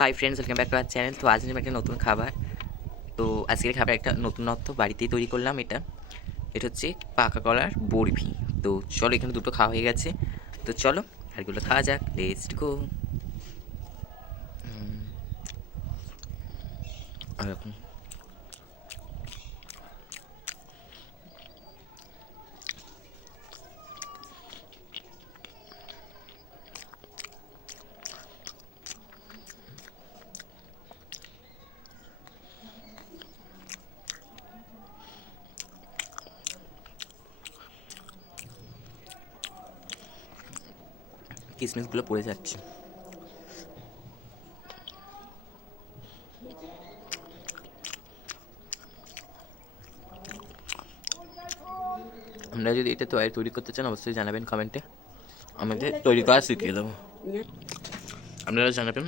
Hi friends, welcome back to our channel. তো আজ আমি একটা নতুন খাবার, তো আজকের খাবার একটা নতুনত্ব বাড়িতেই তৈরি করলাম। এটা হচ্ছে পাকা কলার বরফি। তো চলো, এখানে দুটো খাওয়া হয়ে গেছে, তো চলো আরগুলো খাওয়া যাক। Let's go. এরকম কিসমিসগুলো পড়ে যাচ্ছে। আমরা যদি এটা তৈরি করতে চান অবশ্যই জানাবেন কমেন্টে, আমাদের তৈরি করা শিখিয়ে দেবো। আপনারা জানাবেন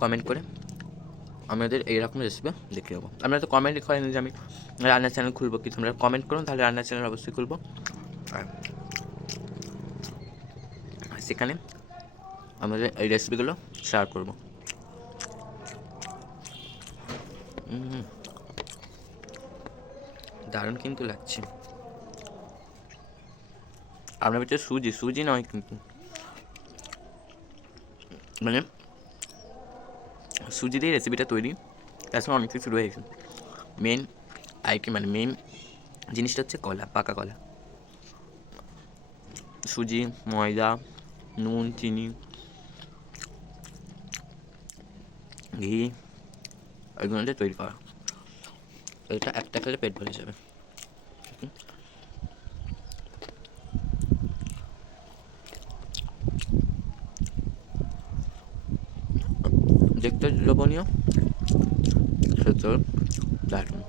কমেন্ট করে, আমাদের এইরকম রেসিপি দেখিয়ে দেবো। আপনারা তো কমেন্টই করেন যে আমি রান্নার চ্যানেল খুলবো, কি তোমরা কমেন্ট করুন, তাহলে রান্নার চ্যানেল অবশ্যই খুলবো। আর সেখানে আমাদের এই রেসিপিগুলো শেয়ার করবো। দারুণ কিন্তু লাগছে। আপনার ভিতরে সুজি নয় কিন্তু, মানে সুজি দিয়ে রেসিপিটা তৈরি, তার সঙ্গে অনেক কিছু রয়েছে। মেন আইটেম মানে মেন জিনিসটা হচ্ছে কলা, পাকা কলা। সুজি, ময়দা, নুন, চিনি, ঘি, এগুলো দিয়ে তৈরি করা। এটা একটা খেলে পেট ভরে যাবে। দেখতে লোভনীয়, খেতে দারুণ।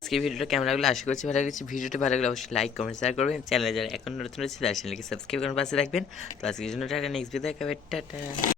আজকে ভিডিওটা কেমন লাগলো আশা করছি ভালো লেগেছে। ভিডিওটা ভালো লাগলে অবশ্যই লাইক কমেন্ট শেয়ার করবেন। চ্যানেলে যারা এখন নতুন রয়েছে তার চ্যানেলকে সাবস্ক্রাইব করার পাশে রাখবেন। তো আজকের জন্য টাটা, নেক্সট ভিডিও দেখাবে, টাটা।